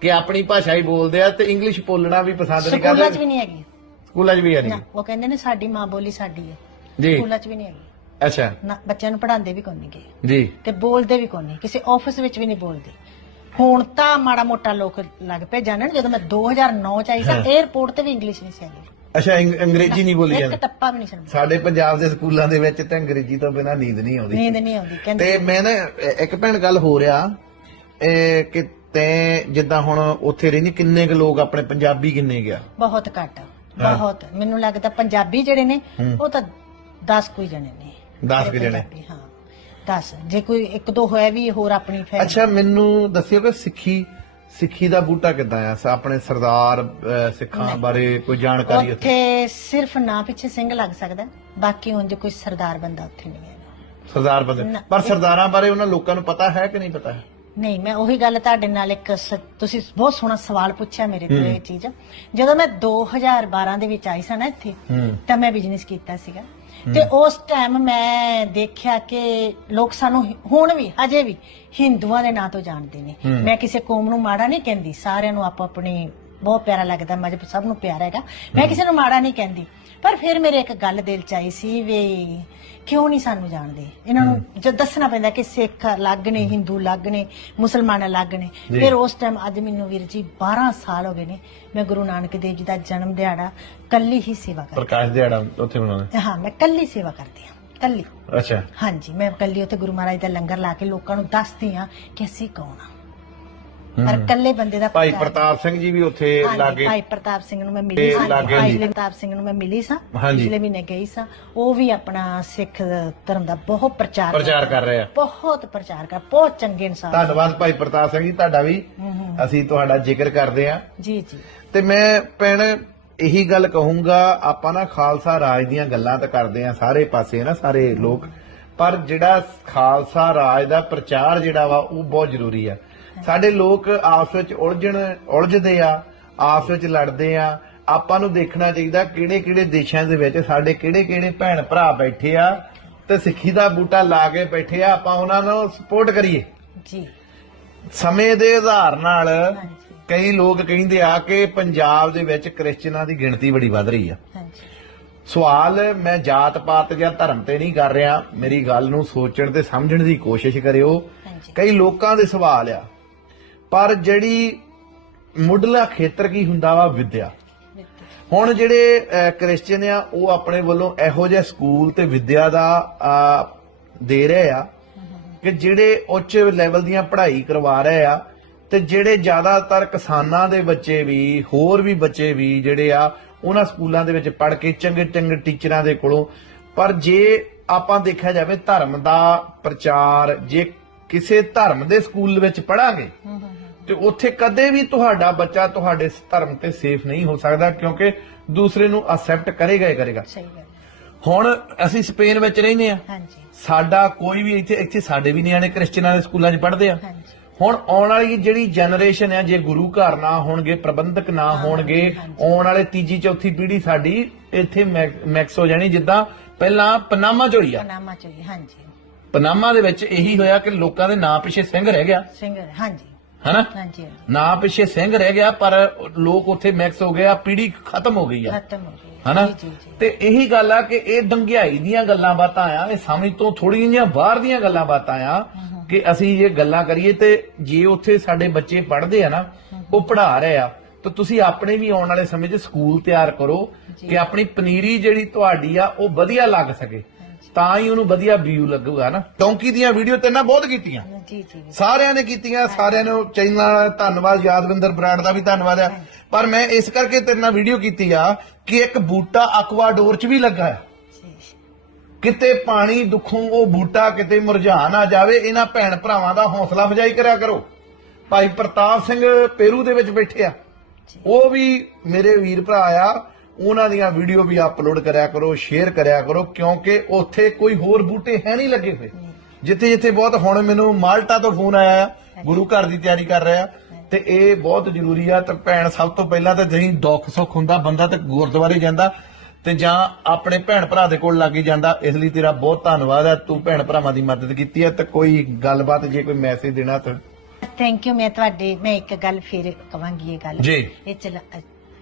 ਕਿ ਆਪਣੀ ਭਾਸ਼ਾ ਹੀ ਬੋਲਦੇ ਆ ਤੇ ਇੰਗਲਿਸ਼ ਬੋਲਣਾ ਵੀ ਪਸੰਦ ਨਹੀਂ ਕਰਦੇ ਸਕੂਲਾਂ 'ਚ ਵੀ ਨਹੀਂ ਹੈਗੀ ਸਕੂਲਾਂ 'ਚ ਵੀ ਆ ਨਾ ਉਹ ਕਹਿੰਦੇ ਨੇ ਸਾਡੀ ਮਾਂ ਬੋਲੀ ਸਾਡੀ ਹੈ ਜੀ ਸਕੂਲਾਂ 'ਚ ਵੀ ਨਹੀਂ ਹੈਗੀ ਅੱਛਾ ਨਾ ਬੱਚਿਆਂ ਨੂੰ ਪੜਾਉਂਦੇ ਵੀ ਕੋਈ ਨਹੀਂ ਜੀ ਤੇ ਬੋਲਦੇ ਵੀ ਕੋਈ ਨਹੀਂ ਕਿਸੇ ਆਫਿਸ ਵਿੱਚ ਵੀ ਨਹੀਂ ਬੋਲਦੇ ਹੁਣ ਤਾਂ ਮਾੜਾ ਮੋਟਾ ਲੋਕ ਲੱਗ ਪਏ ਜਾਣਨ ਜਦੋਂ ਮੈਂ 2009 ਚ ਆਈ ਤਾਂ 에어ਪੋਰਟ ਤੇ ਵੀ ਇੰਗਲਿਸ਼ ਨਹੀਂ ਸੀ ਅੱਛਾ ਅੰਗਰੇਜ਼ੀ ਨਹੀਂ ਬੋਲੀ ਜਾਂਦੀ ਇੱਕ ਟੱਪਾ ਵੀ ਨਹੀਂ ਸਮਝਦੇ ਸਾਡੇ ਪੰਜਾਬ ਦੇ ਸਕੂਲਾਂ ਦੇ ਵਿੱਚ ਤਾਂ ਅੰਗਰੇਜ਼ੀ ਤੋਂ ਬਿਨਾਂ ਨੀਂਦ ਨਹੀਂ ਆਉਂਦੀ ਨੀਂਦ ਨਹੀਂ ਆਉਂਦੀ ਕਹਿੰਦੇ ਤੇ ਮੈਂ ਨਾ ਇੱਕ ਭੈਣ ਗੱਲ ਹੋ ਰਿਆ ਇਹ ਕਿ ਤੇ ਜਿੱਦਾਂ ਹੁਣ ਉੱਥੇ ਰਹਿੰਦੇ ਕਿੰਨੇ ਕੁ ਲੋਕ ਆਪਣੇ ਪੰਜਾਬੀ ਕਿੰਨੇ ਗਿਆ ਬਹੁਤ ਘੱਟ ਬਹੁਤ ਮੈਨੂੰ ਲੱਗਦਾ ਪੰਜਾਬੀ ਜਿਹੜੇ ਨੇ ਉਹ ਤਾਂ 10 ਕੋਈ ਜਣੇ ਨੇ 10 ਕੋਈ ਜਣੇ ਹਾਂ 10 ਜੇ ਕੋਈ ਇੱਕ ਦੋ ਹੋਇਆ ਵੀ ਹੋਰ ਆਪਣੀ ਫੈਮਿਲੀ ਅੱਛਾ ਮੈਨੂੰ ਦੱਸਿਓ ਕਿ ਸਿੱਖੀ ਸਿੱਖੀ ਦਾ ਬੂਟਾ ਕਿੱਦਾਂ ਆ ਆਪਣੇ ਸਰਦਾਰ ਸਿੱਖਾਂ ਬਾਰੇ ਕੋਈ ਜਾਣਕਾਰੀ ਉੱਥੇ ਉੱਥੇ ਸਿਰਫ ਨਾਂ ਪਿੱਛੇ ਸਿੰਘ ਲੱਗ ਸਕਦਾ ਬਾਕੀ ਦੇ ਕੋਈ ਸਰਦਾਰ ਬੰਦਾ ਉੱਥੇ ਨਹੀਂ ਹੈ ਸਰਦਾਰ ਬੰਦੇ ਪਰ ਸਰਦਾਰਾਂ ਬਾਰੇ ਉਹਨਾਂ ਲੋਕਾਂ ਨੂੰ ਪਤਾ ਹੈ ਕਿ ਨਹੀਂ ਪਤਾ ਹੈ ਨਹੀਂ ਮੈਂ ਉਹੀ ਗੱਲ ਤੁਹਾਡੇ ਨਾਲ ਇੱਕ ਤੁਸੀਂ ਬਹੁਤ ਸੋਹਣਾ ਸਵਾਲ ਪੁੱਛਿਆ ਮੇਰੇ ਤੋਂ ਇਹ ਚੀਜ਼ ਜਦੋਂ ਮੈਂ 2012 ਦੇ ਵਿੱਚ ਆਈ ਸਾਂ ਨਾ ਇੱਥੇ ਤਾਂ ਮੈਂ ਬਿਜ਼ਨਸ ਕੀਤਾ ਸੀਗਾ ਤੇ ਉਸ ਟਾਈਮ ਮੈਂ ਦੇਖਿਆ ਕਿ ਲੋਕ ਸਾਨੂੰ ਹੁਣ ਵੀ ਅਜੇ ਵੀ ਹਿੰਦੂਆਂ ਦੇ ਨਾਂ ਤੋਂ ਜਾਣਦੇ ਨੇ ਮੈਂ ਕਿਸੇ ਕੌਮ ਨੂੰ ਮਾੜਾ ਨਹੀਂ ਕਹਿੰਦੀ ਸਾਰਿਆਂ ਨੂੰ ਆਪ ਆਪਣੀ ਬਹੁਤ ਪਿਆਰਾ ਲੱਗਦਾ ਮਜਬ ਸਭ ਨੂੰ ਪਿਆਰਾ ਹੈਗਾ ਮੈਂ ਕਿਸੇ ਨੂੰ ਮਾੜਾ ਨਹੀਂ ਕਹਿੰਦੀ ਪਰ ਫਿਰ ਮੇਰੇ ਇੱਕ ਗੱਲ ਦਿਲ ਚ ਆਈ ਸੀ ਵੀ ਕਿਉਂ ਨਹੀਂ ਸਾਨੂੰ ਜਾਣਦੇ ਇਹਨਾਂ ਨੂੰ ਜਦ ਦੱਸਣਾ ਪੈਂਦਾ ਕਿ ਸਿੱਖ ਅਲੱਗ ਨੇ ਹਿੰਦੂ ਅਲੱਗ ਨੇ ਮੁਸਲਮਾਨ ਅਲੱਗ ਨੇ ਫਿਰ ਉਸ ਟਾਈਮ ਅੱਜ ਮੈਨੂੰ ਵੀਰ ਜੀ 12 ਸਾਲ ਹੋ ਗਏ ਨੇ ਮੈਂ ਗੁਰੂ ਨਾਨਕ ਦੇਵ ਜੀ ਦਾ ਜਨਮ ਦਿਹਾੜਾ ਕੱਲੀ ਹੀ ਸੇਵਾ ਕਰਦੀ ਪ੍ਰਕਾਸ਼ ਦਿਹਾੜਾ ਉੱਥੇ ਮਨਾਉਣਾ ਹਾਂ। ਹਾਂ ਮੈਂ ਕੱਲੀ ਸੇਵਾ ਕਰਦੀ ਹਾਂ ਕੱਲੀ ਅੱਛਾ ਹਾਂਜੀ ਮੈਂ ਕੱਲੀ ਉੱਥੇ ਗੁਰੂ ਮਹਾਰਾਜ ਦਾ ਲੰਗਰ ਲਾ ਕੇ ਲੋਕਾਂ ਨੂੰ ਦੱਸਦੀ ਹਾਂ ਕਿ ਅਸੀਂ ਕੌਣ ਆ ਪਰ ਇਕੱਲੇ ਬੰਦੇ ਦਾ ਭਾਈ ਪ੍ਰਤਾਪ ਸਿੰਘ ਜੀ ਵੀ ਉੱਥੇ ਲਾਗੇ ਭਾਈ ਪ੍ਰਤਾਪ ਸਿੰਘ ਨੂੰ ਮੈਂ ਮਿਲੀ ਸੀ ਭਾਈ ਪ੍ਰਤਾਪ ਸਿੰਘ ਨੂੰ ਮੈਂ ਮਿਲੀ ਸਾਂ ਪਿਛਲੇ ਮਹੀਨੇ ਗਈ ਸਾਂ ਉਹ ਵੀ ਆਪਣਾ ਸਿੱਖ ਧਰਮ ਦਾ ਬਹੁਤ ਪ੍ਰਚਾਰ ਪ੍ਰਚਾਰ ਕਰ ਰਿਹਾ ਬਹੁਤ ਪ੍ਰਚਾਰ ਕਰ ਬਹੁਤ ਚੰਗੇ ਇਨਸਾਨ ਧੰਨਵਾਦ ਭਾਈ ਪ੍ਰਤਾਪ ਸਿੰਘ ਜੀ ਤੁਹਾਡਾ ਵੀ ਅਸੀਂ ਤੁਹਾਡਾ ਜ਼ਿਕਰ ਕਰਦੇ ਆ ਜੀ ਜੀ ਤੇ ਮੈਂ ਪੈਣ ਇਹੀ ਗੱਲ ਕਹੂੰਗਾ ਆਪਾਂ ਨਾ ਖਾਲਸਾ ਰਾਜ ਦੀਆਂ ਗੱਲਾਂ ਤਾਂ ਕਰਦੇ ਆ ਸਾਰੇ ਪਾਸੇ ਨਾ ਸਾਰੇ ਲੋਕ ਪਰ ਜਿਹੜਾ ਖਾਲਸਾ ਰਾਜ ਦਾ ਪ੍ਰਚਾਰ ਜਿਹੜਾ ਵਾ ਉਹ ਬਹੁਤ ਜ਼ਰੂਰੀ ਆ ਸਾਡੇ ਲੋਕ ਆਪਸ ਵਿੱਚ ਉਲਝਣ ਉਲਝਦੇ ਆ ਆਪਸ ਵਿੱਚ ਲੜਦੇ ਆ ਆਪਾਂ ਨੂੰ ਦੇਖਣਾ ਚਾਹੀਦਾ ਕਿਹੜੇ ਕਿਹੜੇ ਦੇਸ਼ਾਂ ਦੇ ਵਿੱਚ ਸਾਡੇ ਕਿਹੜੇ ਕਿਹੜੇ ਭੈਣ ਭਰਾ ਬੈਠੇ ਆ ਤੇ ਸਿੱਖੀ ਦਾ ਬੂਟਾ ਲਾ ਕੇ ਬੈਠੇ ਆ ਆਪਾਂ ਉਹਨਾਂ ਨੂੰ ਸਪੋਰਟ ਕਰੀਏ ਜੀ ਸਮੇਂ ਦੇ ਆਧਾਰ ਨਾਲ ਕਈ ਲੋਕ ਕਹਿੰਦੇ ਆ ਕਿ ਪੰਜਾਬ ਦੇ ਵਿੱਚ ਕ੍ਰਿਸਚਨਾਂ ਦੀ ਗਿਣਤੀ ਬੜੀ ਵੱਧ ਰਹੀ ਆ ਹਾਂਜੀ ਸਵਾਲ ਮੈਂ ਜਾਤ ਪਾਤ ਜਾਂ ਧਰਮ ਤੇ ਨਹੀਂ ਕਰ ਰਿਹਾ ਮੇਰੀ ਗੱਲ ਨੂੰ ਸੋਚਣ ਤੇ ਸਮਝਣ ਦੀ ਕੋਸ਼ਿਸ਼ ਕਰਿਓ ਕਈ ਲੋਕਾਂ ਦੇ ਸਵਾਲ ਆ ਪਰ ਜਿਹੜੀ ਮੁੱਢਲਾ ਖੇਤਰ ਕੀ ਹੁੰਦਾ ਵਾ ਵਿਦਿਆ ਹੁਣ ਜਿਹੜੇ ਕ੍ਰਿਸਚੀਅਨ ਆ ਉਹ ਆਪਣੇ ਵੱਲੋਂ ਇਹੋ ਜਿਹੇ ਸਕੂਲ ਤੇ ਵਿਦਿਆ ਦਾ ਦੇ ਰਹੇ ਆ ਕਿ ਜਿਹੜੇ ਉੱਚ ਲੈਵਲ ਦੀਆਂ ਪੜ੍ਹਾਈ ਕਰਵਾ ਰਹੇ ਆ ਤੇ ਜਿਹੜੇ ਜ਼ਿਆਦਾਤਰ ਕਿਸਾਨਾਂ ਦੇ ਬੱਚੇ ਵੀ ਹੋਰ ਵੀ ਬੱਚੇ ਵੀ ਜਿਹੜੇ ਆ ਉਹਨਾਂ ਸਕੂਲਾਂ ਦੇ ਵਿੱਚ ਪੜ੍ਹ ਕੇ ਚੰਗੇ ਚੰਗੇ ਟੀਚਰਾਂ ਦੇ ਕੋਲੋਂ ਪਰ ਜੇ ਆਪਾਂ ਦੇਖਿਆ ਜਾਵੇ ਧਰਮ ਦਾ ਪ੍ਰਚਾਰ ਜੇ ਕਿਸੇ ਧਰਮ ਦੇ ਸਕੂਲ ਵਿੱਚ ਪੜਾਂਗੇ ਤੇ ਉੱਥੇ ਕਦੇ ਵੀ ਤੁਹਾਡਾ ਬੱਚਾ ਤੁਹਾਡੇ ਧਰਮ ਤੇ ਸੇਫ ਨਹੀਂ ਹੋ ਸਕਦਾ ਕਿਉਂਕਿ ਦੂਸਰੇ ਨੂੰ ਅਸੈਪਟ ਕਰੇਗਾ ਹੀ ਕਰੇਗਾ ਸਹੀ ਗੱਲ ਹੁਣ ਅਸੀਂ ਸਪੇਨ ਵਿੱਚ ਰਹਿੰਦੇ ਆ ਹਾਂਜੀ ਸਾਡਾ ਕੋਈ ਵੀ ਇੱਥੇ ਇੱਥੇ ਸਾਡੇ ਵੀ ਨਿਆਣੇ ਕ੍ਰਿਸਚੀਅਨਾਂ ਦੇ ਸਕੂਲਾਂ 'ਚ ਪੜ੍ਹਦੇ ਆ ਹਾਂਜੀ ਹੁਣ ਆਉਣ ਵਾਲੀ ਜਿਹੜੀ ਜਨਰੇਸ਼ਨ ਹੈ ਜੇ ਗੁਰੂ ਘਰ ਨਾ ਹੋਣਗੇ ਪ੍ਰਬੰਧਕ ਨਾ ਹੋਣਗੇ ਆਉਣ ਵਾਲੇ ਤੀਜੀ ਚੌਥੀ ਪੀੜ੍ਹੀ ਸਾਡੀ ਇੱਥੇ ਮੈਕਸ ਹੋ ਜਾਣੀ ਜਿੱਦਾਂ ਪਹਿਲਾਂ ਪਨਾਮਾ 'ਚ ਹੋਈ ਆ ਪਨਾਮਾ ਚ ਹੋਈ, ਹਾਂਜੀ ਪਨਾਮਾ ਦੇ ਵਿੱਚ ਇਹੀ ਹੋਇਆ ਕਿ ਲੋਕਾਂ ਦੇ ਨਾਂ ਪਿੱਛੇ ਸਿੰਘ ਰਹਿ ਗਿਆ ਸਿੰਘ ਹਾਂਜੀ ਹੈਨਾ ਹਾਂਜੀ ਨਾ ਪਿੱਛੇ ਸਿੰਘ ਰਹਿ ਗਿਆ ਪਰ ਲੋਕ ਉੱਥੇ ਮਿਕਸ ਹੋ ਗਿਆ ਪੀੜੀ ਖਤਮ ਹੋ ਗਈ ਆ ਖਤਮ ਹੋ ਗਈ ਹਨਾ ਜੀ, ਤੇ ਇਹੀ ਗੱਲ ਆ ਕਿ ਇਹ ਡੰਗਿਆਈ ਦੀਆਂ ਗੱਲਾਂ ਬਾਤਾਂ ਆ ਇਹ ਸਮਝ ਤੋਂ ਥੋੜੀਆਂ ਜਿਹੀਆਂ ਬਾਹਰ ਦੀਆਂ ਗੱਲਾਂ ਬਾਤਾਂ ਆ ਕਿ ਅਸੀਂ ਇਹ ਗੱਲਾਂ ਕਰੀਏ ਤੇ ਜੇ ਉੱਥੇ ਸਾਡੇ ਬੱਚੇ ਪੜ੍ਹਦੇ ਆ ਨਾ ਉਹ ਪੜ੍ਹਾ ਰਹੇ ਆ ਤਾਂ ਤੁਸੀਂ ਆਪਣੇ ਵੀ ਆਉਣ ਵਾਲੇ ਸਮੇਂ 'ਚ ਸਕੂਲ ਤਿਆਰ ਕਰੋ ਕਿ ਆਪਣੀ ਪਨੀਰੀ ਜਿਹੜੀ ਤੁਹਾਡੀ ਆ ਉਹ ਵਧੀਆ ਲੱਗ ਸਕੇ ਤਾਂ ਹੀ ਉਹਨੂੰ ਵਧੀਆ ਵੀਊ ਲੱਗੂਗਾ ਨਾ ਟੌਂਕੀ ਦੀਆਂ ਵੀਡੀਓ ਤੇ ਨਾ ਬਹੁਤ ਕੀਤੀਆਂ ਜੀ ਜੀ ਸਾਰਿਆਂ ਨੇ ਕੀਤੀਆਂ ਸਾਰਿਆਂ ਨੂੰ ਚੈਨਲ ਧੰਨਵਾਦ ਯਾਦਵਿੰਦਰ ਬ੍ਰਾਂਡ ਦਾ ਵੀ ਧੰਨਵਾਦ ਆ ਪਰ ਮੈਂ ਇਸ ਕਰਕੇ ਤੇਰੇ ਨਾਲ ਵੀਡੀਓ ਕੀਤੀ ਆ ਕਿ ਇੱਕ ਬੂਟਾ ਅਕਵਾਡੋਰ 'ਚ ਵੀ ਲੱਗਾ ਹੈ ਕਿਤੇ ਪਾਣੀ ਦੁੱਖੋਂ ਉਹ ਬੂਟਾ ਕਿਤੇ ਮੁਰਝਾ ਨਾ ਜਾਵੇ ਇਹਨਾਂ ਭੈਣ ਭਰਾਵਾਂ ਦਾ ਹੌਸਲਾ ਵਜਾਈ ਕਰਿਆ ਕਰੋ ਭਾਈ ਪ੍ਰਤਾਪ ਸਿੰਘ ਪੇਰੂ ਦੇ ਵਿੱਚ ਬੈਠਿਆ ਉਹ ਵੀ ਮੇਰੇ ਵੀਰ ਭਰਾ ਆ ਉਹਨਾਂ ਦੀਆਂ ਵੀਡੀਓ ਵੀ ਅਪਲੋਡ ਕਰਿਆ ਕਰੋ ਸ਼ੇਅਰ ਕਰਿਆ ਕਰੋ ਕਿਉਂਕਿ ਉੱਥੇ ਕੋਈ ਹੋਰ ਬੂਟੇ ਹੈ ਨਹੀਂ ਲੱਗੇ ਹੋਏ ਜਿੱਥੇ ਜਿੱਥੇ ਬਹੁਤ ਹੁਣ ਮੈਨੂੰ ਮਾਲਟਾ ਤੋਂ ਫੋਨ ਆਇਆ ਆ ਗੁਰੂ ਘਰ ਦੀ ਤਿਆਰੀ ਕਰ ਰਿਹਾ ਤੇ ਇਹ ਬਹੁਤ ਜ਼ਰੂਰੀ ਆ ਤੇ ਭੈਣ ਸਭ ਤੋਂ ਪਹਿਲਾਂ ਤਾਂ ਜਹੀਂ ਦੁੱਖ ਸੁੱਖ ਹੁੰਦਾ ਬੰਦਾ ਤੇ ਗੁਰਦੁਆਰੇ ਜਾਂਦਾ ਤੇ ਜਾਂ ਆਪਣੇ ਭੈਣ ਭਰਾ ਦੇ ਕੋਲ ਲੱਗ ਜਾਂਦਾ ਇਸ ਲਈ ਤੇਰਾ ਬਹੁਤ ਧੰਨਵਾਦ ਹੈ ਤੂੰ ਭੈਣ ਭਰਾਵਾਂ ਦੀ ਮਦਦ ਕੀਤੀ ਹੈ ਤੇ ਕੋਈ ਗੱਲਬਾਤ ਜੇ ਕੋਈ ਮੈਸੇਜ ਦੇਣਾ ਤਾਂ ਥੈਂਕ ਯੂ ਮੈਂ ਤੁਹਾਡੇ ਮੈਂ ਇੱਕ ਗੱਲ ਫੇਰ ਕਵਾਂਗੀ ਇਹ ਗੱਲ ਜੀ ਇਹ ਚਲ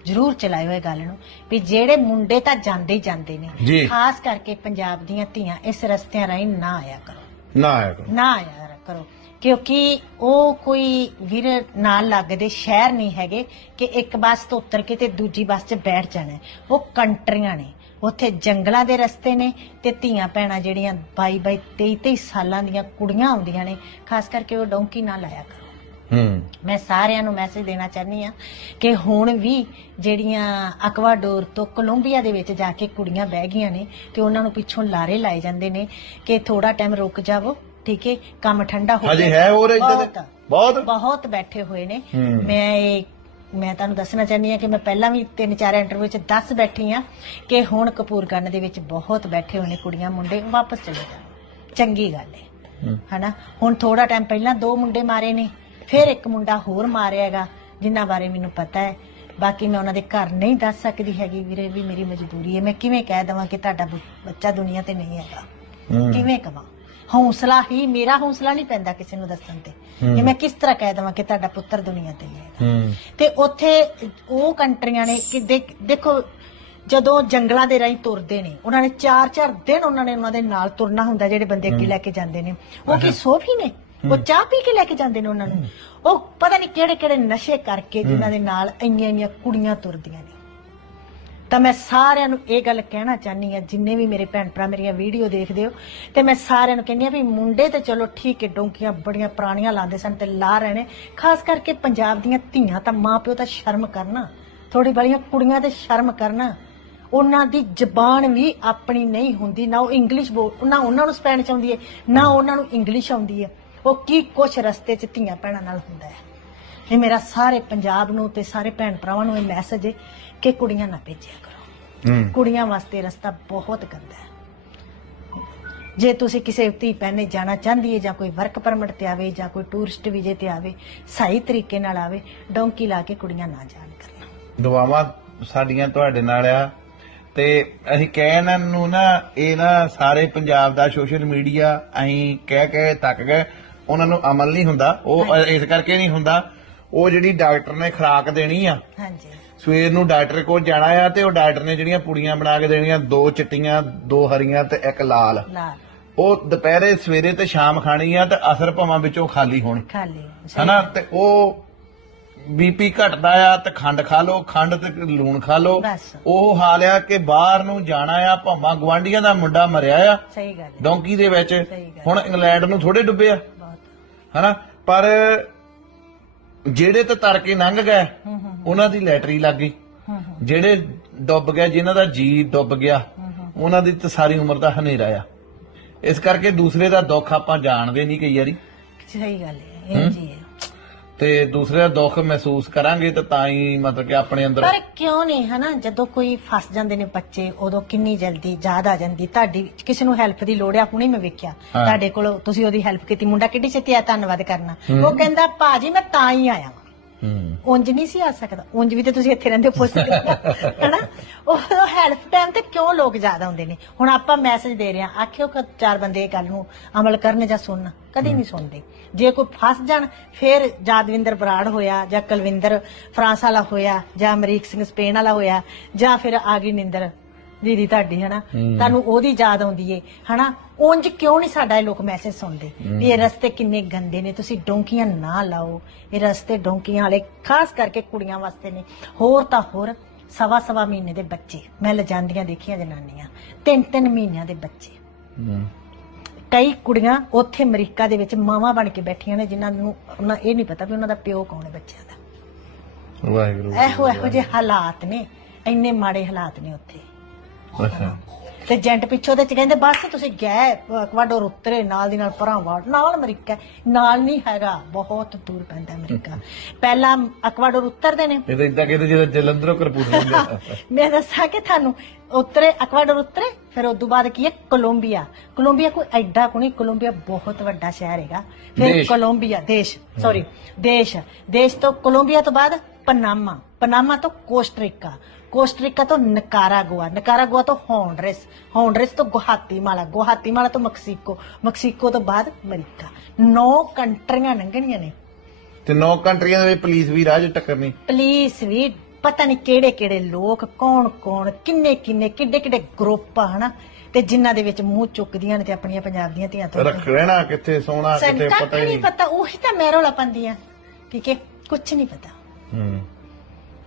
ਜ਼ਰੂਰ ਚਲਾਇਓ ਇਹ ਗੱਲ ਨੂੰ ਵੀ ਜਿਹੜੇ ਮੁੰਡੇ ਤਾਂ ਜਾਂਦੇ ਹੀ ਜਾਂਦੇ ਨੇ ਖਾਸ ਕਰਕੇ ਪੰਜਾਬ ਦੀਆਂ ਧੀਆਂ ਇਸ ਰਸਤਿਆਂ ਰਾਹੀਂ ਨਾ ਆਇਆ ਕਰੋ ਨਾ ਆਇਆ ਕਰੋ ਨਾ ਯਾਰ ਕਰੋ ਕਿਉਂਕਿ ਉਹ ਕੋਈ ਵੀਰ ਨਾਲ ਲੱਗਦੇ ਸ਼ਹਿਰ ਨਹੀਂ ਹੈਗੇ ਕਿ ਇੱਕ ਬੱਸ ਤੋਂ ਉਤਰ ਕੇ ਤੇ ਦੂਜੀ ਬੱਸ 'ਚ ਬੈਠ ਜਾਣਾ ਉਹ ਕੰਟਰੀਆਂ ਨੇ ਉੱਥੇ ਜੰਗਲਾਂ ਦੇ ਰਸਤੇ ਨੇ ਤੇ ਧੀਆਂ ਪੈਣਾ ਜਿਹੜੀਆਂ 22 22 23 23 ਸਾਲਾਂ ਦੀਆਂ ਕੁੜੀਆਂ ਆਉਂਦੀਆਂ ਨੇ ਖਾਸ ਕਰਕੇ ਉਹ ਡੌਂਕੀ ਨਾਲ ਆਇਆ ਕਰੋ ਮੈਂ ਸਾਰਿਆਂ ਨੂੰ ਮੈਸੇਜ ਦੇਣਾ ਚਾਹਨੀ ਆ ਕਿ ਹੁਣ ਵੀ ਜਿਹੜੀਆਂ ਅਕਵਾਡੋਰ ਤੋਂ ਕੋਲੰਬੀਆ ਦੇ ਵਿੱਚ ਜਾ ਕੇ ਕੁੜੀਆਂ ਬਹਿ ਗਈਆਂ ਨੇ ਤੇ ਉਹਨਾਂ ਨੂੰ ਪਿੱਛੋਂ ਲਾਰੇ ਲਾਏ ਜਾਂਦੇ ਨੇ ਕਿ ਥੋੜਾ ਟਾਈਮ ਰੁਕ ਜਾਵੋ ਠੀਕ ਹੈ ਕੰਮ ਠੰਡਾ ਹੋ ਹਾਂਜੀ ਹੈ ਹੋਰ ਇੱਧਰ ਬਹੁਤ- ਬਹੁਤ ਬਹੁਤ ਬੈਠੇ ਹੋਏ ਨੇ ਮੈਂ ਇਹ ਮੈਂ ਤੁਹਾਨੂੰ ਦੱਸਣਾ ਚਾਹੁੰਦੀ ਆ ਕਿ ਮੈਂ ਪਹਿਲਾਂ ਵੀ ਤਿੰਨ ਚਾਰ ਇੰਟਰਵਿਊ ਚ 10 ਬੈਠੀ ਆ ਕਿ ਹੁਣ ਕਪੂਰਗੰਨ ਦੇ ਵਿੱਚ ਬਹੁਤ ਬੈਠੇ ਹੋਣੇ ਕੁੜੀਆਂ ਮੁੰਡੇ ਵਾਪਸ ਚਲੇ ਜਾਣ ਚੰਗੀ ਗੱਲ ਹੈ ਹਨਾ ਹੁਣ ਥੋੜਾ ਟਾਈਮ ਪਹਿਲਾਂ ਦੋ ਮੁੰਡੇ ਮਾਰੇ ਨੇ ਫਿਰ ਇੱਕ ਮੁੰਡਾ ਹੋਰ ਮਾਰਿਆਗਾ ਜਿਨ੍ਹਾਂ ਬਾਰੇ ਮੈਨੂੰ ਪਤਾ ਹੈ ਬਾਕੀ ਮੈਂ ਉਹਨਾਂ ਦੇ ਘਰ ਨਹੀਂ ਦੱਸ ਸਕਦੀ ਹੈਗੀ ਵੀਰੇ ਵੀ ਮੇਰੀ ਮਜਬੂਰੀ ਹੈ ਮੈਂ ਕਿਵੇਂ ਕਹਿ ਦਵਾਂ ਕਿ ਤੁਹਾਡਾ ਬੱਚਾ ਦੁਨੀਆ ਤੇ ਨਹੀਂ ਹੈਗਾ ਕਿਵੇਂ ਕਹਾਂ ਹੌਸਲਾ ਹੀ ਮੇਰਾ ਹੌਸਲਾ ਨਹੀਂ ਪੈਂਦਾ ਕਿਸੇ ਨੂੰ ਦੱਸਣ ਤੇ ਕਿ ਮੈਂ ਕਿਸ ਤਰ੍ਹਾਂ ਕਹਿ ਦਵਾਂ ਕਿ ਤੁਹਾਡਾ ਪੁੱਤਰ ਦੁਨੀਆ ਤੇ ਨਹੀਂ ਹੈਗਾ ਤੇ ਉੱਥੇ ਉਹ ਕੰਟਰੀਆਂ ਨੇ ਕਿ ਦੇਖੋ ਜਦੋਂ ਜੰਗਲਾਂ ਦੇ ਰਾਹੀਂ ਤੁਰਦੇ ਨੇ ਉਹਨਾਂ ਨੇ 4-4 ਦਿਨ ਉਹਨਾਂ ਨੇ ਉਹਨਾਂ ਦੇ ਨਾਲ ਤੁਰਨਾ ਹੁੰਦਾ ਜਿਹੜੇ ਬੰਦੇ ਅੱਗੇ ਲੈ ਕੇ ਜਾਂਦੇ ਨੇ ਉਹ ਕੀ ਸੋਫੀ ਨੇ ਉਹ ਚਾਹ ਪੀ ਕੇ ਲੈ ਕੇ ਜਾਂਦੇ ਨੇ ਉਹਨਾਂ ਨੂੰ ਉਹ ਪਤਾ ਨਹੀਂ ਕਿਹੜੇ ਕਿਹੜੇ ਨਸ਼ੇ ਕਰਕੇ ਜਿਨ੍ਹਾਂ ਦੇ ਨਾਲ ਇੰਨੀਆਂ ਇੰਨੀਆਂ ਕੁੜੀਆਂ ਤੁਰਦੀਆਂ ਨੇ ਤਾਂ ਮੈਂ ਸਾਰਿਆਂ ਨੂੰ ਇਹ ਗੱਲ ਕਹਿਣਾ ਚਾਹਨੀ ਆ ਜਿੰਨੇ ਵੀ ਮੇਰੇ ਭੈਣ ਭਰਾ ਮੇਰੀਆਂ ਵੀਡੀਓ ਦੇਖਦੇ ਹੋ ਤੇ ਮੈਂ ਸਾਰਿਆਂ ਨੂੰ ਕਹਿੰਦੀ ਆ ਵੀ ਮੁੰਡੇ ਤੇ ਚਲੋ ਠੀਕ ਏ ਡੋਂਕੀਆਂ ਬੜੀਆਂ ਪੁਰਾਣੀਆਂ ਲਾਉਂਦੇ ਸਨ ਤੇ ਲਾ ਰਹੇ ਨੇ ਖਾਸ ਕਰਕੇ ਪੰਜਾਬ ਦੀਆਂ ਧੀਆਂ ਤਾਂ ਮਾਪਿਓ ਤਾਂ ਸ਼ਰਮ ਕਰਨਾ ਥੋੜੀ ਬੜੀਆਂ ਕੁੜੀਆਂ ਤੇ ਸ਼ਰਮ ਕਰਨਾ ਉਹਨਾਂ ਦੀ ਜ਼ਬਾਨ ਵੀ ਆਪਣੀ ਨਹੀਂ ਹੁੰਦੀ ਨਾ ਉਹ ਇੰਗਲਿਸ਼ ਬੋਲ ਨਾ ਉਹਨਾਂ ਨੂੰ ਸਪੈਨਿਸ਼ ਆਉਂਦੀ ਏ ਨਾ ਉਹਨਾਂ ਨੂੰ ਇੰਗਲਿਸ਼ ਆਉਂਦੀ ਏ ਉਹ ਕੀ ਕੁਛ ਰਸਤੇ 'ਚ ਧੀਆਂ ਭੈਣਾਂ ਨਾਲ ਹੁੰਦਾ ਹੈ ਇਹ ਮੇਰਾ ਸਾਰੇ ਪੰਜਾਬ ਨੂੰ ਤੇ ਸਾਰੇ ਭੈਣ ਭਰਾਵਾਂ ਨੂੰ ਇਹ ਮੈਸੇਜ ਹੈ ਕਿ ਕੁੜੀਆਂ ਨਾ ਭੇਜਿਆ ਕਰੋ ਕੁੜੀਆਂ ਵਾਸਤੇ ਰਸਤਾ ਬਹੁਤ ਗੰਦਾ ਹੈ ਜੇ ਤੁਸੀਂ ਕਿਸੇ ਉਤੀ ਪੈਨੇ ਜਾਣਾ ਚਾਹੁੰਦੀ ਹੈ ਜਾਂ ਕੋਈ ਵਰਕ ਪਰਮਿਟ ਤੇ ਆਵੇ ਜਾਂ ਕੋਈ ਟੂਰਿਸਟ ਵੀਜ਼ੇ ਤੇ ਆਵੇ ਸਹੀ ਤਰੀਕੇ ਨਾਲ ਆਵੇ ਡੌਂਕੀ ਲਾ ਕੇ ਕੁੜੀਆਂ ਨਾ ਜਾਣ ਕਰਨਾ ਦੁਆਵਾਂ ਸਾਡੀਆਂ ਤੁਹਾਡੇ ਨਾਲ ਆ ਤੇ ਅਸੀਂ ਕਹਿਣ ਨੂੰ ਨਾ ਇਹ ਨਾ ਸਾਰੇ ਪੰਜਾਬ ਦਾ ਸੋਸ਼ਲ ਮੀਡੀਆ ਅਸੀਂ ਕਹਿ ਕੇ ਤੱਕ ਗਏ ਉਹਨਾਂ ਨੂੰ ਅਮਲ ਨਹੀਂ ਹੁੰਦਾ ਉਹ ਇਸ ਕਰਕੇ ਨਹੀਂ ਹੁੰਦਾ ਉਹ ਜਿਹੜੀ ਡਾਕਟਰ ਨੇ ਖਰਾਕ ਦੇਣੀ ਆ ਹਾਂਜੀ ਸਵੇਰ ਨੂੰ ਡਾਕਟਰ ਕੋਲ ਜਾਣਾ ਆ ਤੇ ਉਹ ਡਾਕਟਰ ਨੇ ਜਿਹੜੀਆਂ ਪੁੜੀਆਂ ਬਣਾ ਕੇ ਦੇਣੀਆਂ ਦੋ ਚਿੱਟੀਆਂ ਦੋ ਹਰੀਆਂ ਤੇ ਇੱਕ ਲਾਲ ਲਾਲ ਉਹ ਦੁਪਹਿਰੇ ਸਵੇਰੇ ਤੇ ਸ਼ਾਮ ਖਾਣੀ ਆ ਤੇ ਅਸਰ ਭਾਵਾਂ ਵਿੱਚੋਂ ਖਾਲੀ ਹੋਣੀ ਖਾਲੀ ਹਨਾ ਤੇ ਉਹ ਬੀਪੀ ਘਟਦਾ ਆ ਤੇ ਖੰਡ ਖਾ ਲੋ ਖੰਡ ਤੇ ਲੂਣ ਖਾ ਲੋ ਉਹ ਹਾਲ ਆ ਕਿ ਬਾਹਰ ਨੂੰ ਜਾਣਾ ਆ ਭਾਵਾਂ ਗਵਾਂਡੀਆਂ ਦਾ ਮੁੰਡਾ ਮਰਿਆ ਆ ਸਹੀ ਗੱਲ ਡੌਂਕੀ ਦੇ ਵਿੱਚ ਹੁਣ ਇੰਗਲੈਂਡ ਨੂੰ ਥੋੜੇ ਡੁੱਬੇ ਆ ਹਨਾ ਪਰ ਜਿਹੜੇ ਤੇ ਤਰ ਕੇ ਲੰਘ ਗਏ ਉਹਨਾਂ ਦੀ ਲੈਟਰੀ ਲੱਗ ਗਈ ਜਿਹੜੇ ਡੁੱਬ ਗਏ ਜਿਨ੍ਹਾਂ ਦਾ ਜੀ ਡੁੱਬ ਗਿਆ ਉਹਨਾਂ ਦੀ ਤਾਂ ਸਾਰੀ ਉਮਰ ਦਾ ਹਨੇਰਾ ਆ ਇਸ ਕਰਕੇ ਦੂਸਰੇ ਦਾ ਦੁੱਖ ਆਪਾਂ ਜਾਣਦੇ ਨਹੀਂ ਕਈ ਵਾਰੀ ਸਹੀ ਗੱਲ ਹੈ ਇਹ ਜੀ ਤੇ ਦੂਸਰੇ ਦਾ ਦੁੱਖ ਮਹਿਸੂਸ ਕਰਾਂਗੇ ਤਾਂ ਤਾਂ ਹੀ ਮਤਲਬ ਕਿ ਆਪਣੇ ਅੰਦਰ ਪਰ ਕਿਉਂ ਨਹੀਂ ਹਨਾ ਜਦੋਂ ਕੋਈ ਫਸ ਜਾਂਦੇ ਨੇ ਬੱਚੇ ਉਦੋਂ ਕਿੰਨੀ ਜਲਦੀ ਯਾਦ ਆ ਜਾਂਦੀ ਤੁਹਾਡੀ ਕਿਸੇ ਨੂੰ ਹੈਲਪ ਦੀ ਲੋੜ ਆ ਹੁਣੇ ਮੈਂ ਵੇਖਿਆ ਤੁਹਾਡੇ ਕੋਲ ਤੁਸੀਂ ਉਹਦੀ ਹੈਲਪ ਕੀਤੀ ਮੁੰਡਾ ਕਿੱਡੀ ਛੇਤੀ ਆ ਧੰਨਵਾਦ ਕਰਨਾ ਉਹ ਕਹਿੰਦਾ ਭਾਜੀ ਮੈਂ ਤਾਂ ਹੀ ਆਇਆ ਉਂਝ ਨਹੀਂ ਸੀ ਆ ਸਕਦਾ ਉਂਝ ਵੀ ਤੇ ਤੁਸੀਂ ਇੱਥੇ ਰਹਿੰਦੇ ਪੁੱਛਦੇ ਹੈਨਾ ਉਹ ਹੈਲਪ ਟਾਈਮ ਤੇ ਕਿਉਂ ਲੋਕ ਜ਼ਿਆਦਾ ਹੁੰਦੇ ਨੇ ਹੁਣ ਆਪਾਂ ਮੈਸੇਜ ਦੇ ਰਹੇ ਆ ਆਖਿਓ ਕਿ ਚਾਰ ਬੰਦੇ ਇਹ ਗੱਲ ਨੂੰ ਅਮਲ ਕਰਨ ਜਾਂ ਸੁਣਨ ਕਦੀ ਨਹੀਂ ਸੁਣਦੇ ਜੇ ਕੋਈ ਫਸ ਜਾਣ ਫਿਰ ਜਾਦਵਿੰਦਰ ਬਰਾੜ ਹੋਇਆ ਜਾਂ ਕਲਵਿੰਦਰ ਫਰਾਂਸ ਵਾਲਾ ਹੋਇਆ ਜਾਂ ਅਮਰੀਕ ਸਿੰਘ ਸਪੇਨ ਵਾਲਾ ਹੋਇਆ ਜਾਂ ਫਿਰ ਆਗੀ ਨਿੰਦਰ ਦੀਦੀ ਤੁਹਾਡੀ ਹਨਾ ਤੁਹਾਨੂੰ ਉਹਦੀ ਯਾਦ ਆਉਂਦੀ ਏ ਹਨਾ ਉਂਝ ਕਿਉਂ ਨਹੀਂ ਸਾਡਾ ਇਹ ਲੋਕ ਮੈਸੇਜ ਸੁਣਦੇ ਵੀ ਇਹ ਰਸਤੇ ਕਿੰਨੇ ਗੰਦੇ ਨੇ ਤੁਸੀਂ ਡੋਂਕੀਆਂ ਨਾ ਲਾਓ ਇਹ ਰਸਤੇ ਡੋਂਕੀਆਂ ਵਾਲੇ ਖਾਸ ਕਰਕੇ ਕੁੜੀਆਂ ਵਾਸਤੇ ਨੇ ਹੋਰ ਤਾਂ ਹੋਰ ਸਵਾ ਸਵਾ ਮਹੀਨੇ ਦੇ ਬੱਚੇ ਮੈਂ ਲਜਾਂਦੀਆਂ ਦੇਖੀਆਂ ਜਨਾਨੀਆਂ ਤਿੰਨ ਤਿੰਨ ਮਹੀਨਿਆਂ ਦੇ ਬੱਚੇ ਕਈ ਕੁੜੀਆਂ ਉੱਥੇ ਅਮਰੀਕਾ ਦੇ ਵਿੱਚ ਮਾਵਾਂ ਬਣ ਕੇ ਬੈਠੀਆਂ ਨੇ ਜਿਨ੍ਹਾਂ ਨੂੰ ਉਹਨਾਂ ਇਹ ਨਹੀਂ ਪਤਾ ਵੀ ਉਹਨਾਂ ਦਾ ਪਿਓ ਕੌਣ ਹੈ ਬੱਚਿਆਂ ਦਾ ਵਾਹਿਗੁਰੂ ਇਹੋ ਇਹੋ ਜਿਹੇ ਹਾਲਾਤ ਨੇ ਇੰਨੇ ਮਾੜੇ ਹਾਲਾਤ ਨੇ ਉੱਥੇ ਅੱਛਾ ਤੇ ਜੈਂਟ ਪਿੱਛੋਂ ਦੇ ਚ ਕਹਿੰਦੇ ਬਸ ਤੁਸੀਂ ਗਏ ਕਵਾਡੋਰ ਉਤਰੇ ਨਾਲ ਦੀ ਨਾਲ ਪਰਾਂ ਵਾੜ ਨਾਲ ਅਮਰੀਕਾ ਨਾਲ ਨਹੀਂ ਹੈਗਾ ਬਹੁਤ ਦੂਰ ਪੈਂਦਾ ਅਮਰੀਕਾ ਪਹਿਲਾਂ ਅਕਵਾਡੋਰ ਉਤਰਦੇ ਨੇ ਇਹ ਤਾਂ ਇਦਾਂ ਕਹਿੰਦੇ ਜਿਵੇਂ ਜਲੰਧਰੋਂ ਕਰਪੂਰ ਮੈਂ ਦੱਸਾਂ ਕਿ ਤੁਹਾਨੂੰ ਉਤਰੇ ਅਕਵਾਡੋਰ ਉਤਰੇ ਫਿਰ ਉਸ ਤੋਂ ਬਾਅਦ ਕੀ ਹੈ ਕੋਲੰਬੀਆ ਕੋਲੰਬੀਆ ਕੋਈ ਐਡਾ ਕੋ ਨਹੀਂ ਕੋਲੰਬੀਆ ਬਹੁਤ ਵੱਡਾ ਸ਼ਹਿਰ ਹੈਗਾ ਫਿਰ ਕੋਲੰਬੀਆ ਦੇਸ਼ ਸੌਰੀ ਦੇਸ਼ ਦੇਸ਼ ਤੋਂ ਕੋਲੰਬੀਆ ਤੋਂ ਬਾਅਦ ਪਨਾਮਾ ਪਨਾਮਾ ਤੋਂ ਕੋਸਟਰੀਕਾ ਨਕਾਰਾ ਗੁਆ ਨਕਾਰਾ ਗੁਆ ਤੋਂ हॉन्ड्रेस हॉन्ड्रेस ਤੋਂ ਗੁਹਾਤੀ ਮਾਲਾ ਗੁਹਾਤੀ ਮਾਲਾ ਤੋਂ ਮੈਕਸੀਕੋ ਮੈਕਸੀਕੋ ਤੋਂ ਬਾਅਦ ਅਮਰੀਕਾ ਨੌ ਕੰਟਰੀਆਂ ਲੰਘਣੀਆਂ ਨੇ ਤੇ ਨੌ ਕੰਟਰੀਆਂ ਦੇ ਵਿੱਚ ਪੁਲਿਸ ਵੀ ਰਾਜ ਟੱਕਰਨੀ ਪੁਲਿਸ ਵੀ ਪਤਾ ਨਹੀਂ ਕਿਹੜੇ ਕਿਹੜੇ ਲੋਕ ਕੌਣ ਕੌਣ ਕਿੰਨੇ ਕਿੰਨੇ ਕਿੱਡੇ ਕਿੱਡੇ ਗਰੁੱਪ ਹਨਾ ਤੇ ਜਿਨ੍ਹਾਂ ਦੇ ਵਿੱਚ ਮੂੰਹ ਚੁੱਕਦੀਆਂ ਨੇ ਤੇ ਆਪਣੀਆਂ ਪੰਜਾਬ ਦੀਆਂ ਧੀਆਂ ਤੋਂ ਰੱਖ ਰਹਿਣਾ ਕਿੱਥੇ ਸੋਣਾ ਕਿੱਥੇ ਪਤਾ ਹੀ ਨਹੀਂ ਪਤਾ ਉਹੀ ਤਾਂ ਮੈਰੋਲਾ ਪੰਦੀਆਂ ਠੀਕ ਹੈ ਕੁਝ ਨਹੀਂ ਪਤਾ ਹੂੰ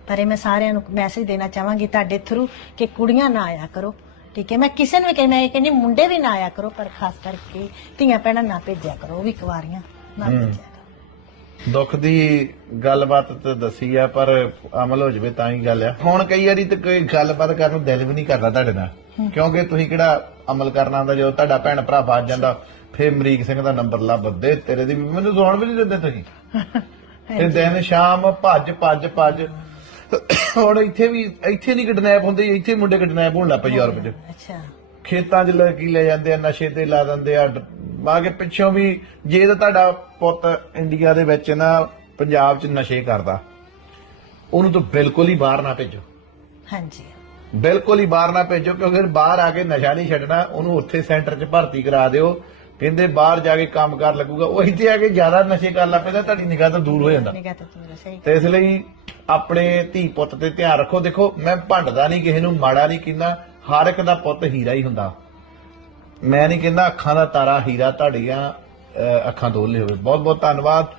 ਪਰ ਇਹ ਮੈਂ ਸਾਰਿਆਂ ਨੂੰ ਮੈਸੇਜ ਦੇਣਾ ਚਾਹਾਂਗੀ ਤੁਹਾਡੇ ਥਰੂ ਕਿ ਕੁੜੀਆਂ ਨਾ ਆਇਆ ਕਰੋ ਠੀਕ ਹੈ ਮੈਂ ਕਿਸੇ ਨੂੰ ਵੀ ਕਹਿੰਦਾ ਇਹ ਕਹਿੰਦੀ ਮੁੰਡੇ ਵੀ ਨਾ ਆਇਆ ਕਰੋ ਪਰ ਖਾਸ ਕਰਕੇ ਧੀਆਂ ਭੈਣਾਂ ਨਾ ਭੇਜਿਆ ਕਰੋ ਉਹ ਵੀ ਕੁਵਾਰੀਆਂ ਨਾ ਭੇਜਿਆ ਦੁੱਖ ਦੀ ਗੱਲਬਾਤ ਤੇ ਦੱਸੀ ਆ ਪਰ ਅਮਲ ਹੋ ਜਵੇ ਤਾਂ ਹੀ ਗੱਲ ਆ ਹੁਣ ਕਈ ਵਾਰੀ ਤੇ ਕੋਈ ਗੱਲਬਾਤ ਕਰਨ ਨੂੰ ਦਿਲ ਵੀ ਨਹੀਂ ਕਰਦਾ ਤੁਹਾਡੇ ਨਾਲ ਕਿਉਂਕਿ ਤੁਸੀਂ ਕਿਹੜਾ ਅਮਲ ਕਰਨਾ ਹੁੰਦਾ ਜਦੋਂ ਤੁਹਾਡਾ ਭੈਣ ਭਰਾ ਫਸ ਜਾਂਦਾ ਫੇ ਮਰੀਕ ਸਿੰਘ ਦਾ ਨੰਬਰ ਲੱਭ ਦੇ ਤੇਰੇ ਦੀ ਮੈਨੂੰ ਸੌਣ ਵੀ ਨਹੀਂ ਦਿੰਦੇ ਤੁਸੀਂ ਤੇ ਦਿਨ ਸ਼ਾਮ ਭੱਜ ਭੱਜ ਭੱਜ ਹੁਣ ਇੱਥੇ ਵੀ ਇੱਥੇ ਨਹੀਂ ਕਿਡਨੈਪ ਹੁੰਦੇ ਇੱਥੇ ਮੁੰਡੇ ਕਿਡਨੈਪ ਹੋਣ ਲੱਪੇ ਯੂਰਪ 'ਚ ਅੱਛਾ ਖੇਤਾਂ 'ਚ ਲੜਕੀ ਲੈ ਜਾਂਦੇ ਆ ਨਸ਼ੇ ਤੇ ਲਾ ਦਿੰਦੇ ਆ ਮਾ ਕੇ ਪਿੱਛੋਂ ਵੀ ਜੇ ਤਾਂ ਤੁਹਾਡਾ ਪੁੱਤ ਇੰਡੀਆ ਦੇ ਵਿੱਚ ਨਾ ਪੰਜਾਬ 'ਚ ਨਸ਼ੇ ਕਰਦਾ ਉਹਨੂੰ ਤਾਂ ਬਿਲਕੁਲ ਹੀ ਬਾਹਰ ਨਾ ਭੇਜੋ ਹਾਂਜੀ ਬਿਲਕੁਲ ਹੀ ਬਾਹਰ ਨਾ ਭੇਜੋ ਕਿਉਂਕਿ ਬਾਹਰ ਆ ਕੇ ਨਸ਼ਾ ਨਹੀਂ ਛੱਡਣਾ ਉਹਨੂੰ ਉੱਥੇ ਸੈਂਟਰ 'ਚ ਭਰਤੀ ਕਰਾ ਦਿਓ ਕਹਿੰਦੇ ਬਾਹਰ ਜਾ ਕੇ ਕੰਮ ਕਰ ਲੱਗੂਗਾ ਉਹ ਇੱਥੇ ਆ ਕੇ ਜ਼ਿਆਦਾ ਨਸ਼ੇ ਕਰ ਲੱਗ ਤੁਹਾਡੀ ਨਿਗਾਹ ਤੋਂ ਦੂਰ ਹੋ ਜਾਂਦਾ ਨਿਗਾਹ ਤੋਂ ਤੇ ਇਸ ਲਈ ਆਪਣੇ ਧੀ ਪੁੱਤ ਤੇ ਧਿਆਨ ਰੱਖੋ ਦੇਖੋ ਮੈਂ ਭੰਡਦਾ ਨਹੀਂ ਕਿਸੇ ਨੂੰ ਮਾੜਾ ਨਹੀਂ ਕਿੰਨਾ ਹਰ ਇੱਕ ਦਾ ਪੁੱਤ ਹੀਰਾ ਹੀ ਹੁੰਦਾ ਮੈਂ ਨਹੀਂ ਕਹਿੰਦਾ ਅੱਖਾਂ ਦਾ ਤਾਰਾ ਹੀਰਾ ਤੁਹਾਡੀਆਂ ਅੱਖਾਂ ਦੋਲੇ ਹੋਵੇ ਬਹੁਤ ਬਹੁਤ ਧੰਨਵਾਦ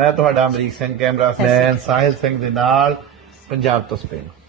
ਮੈਂ ਤੁਹਾਡਾ ਅਮਰੀਕ ਸਿੰਘ ਕੈਮਰਾ ਸਾਹਿਲ ਸਿੰਘ ਦੇ ਨਾਲ ਪੰਜਾਬ ਤੋਂ ਸਪੇਨ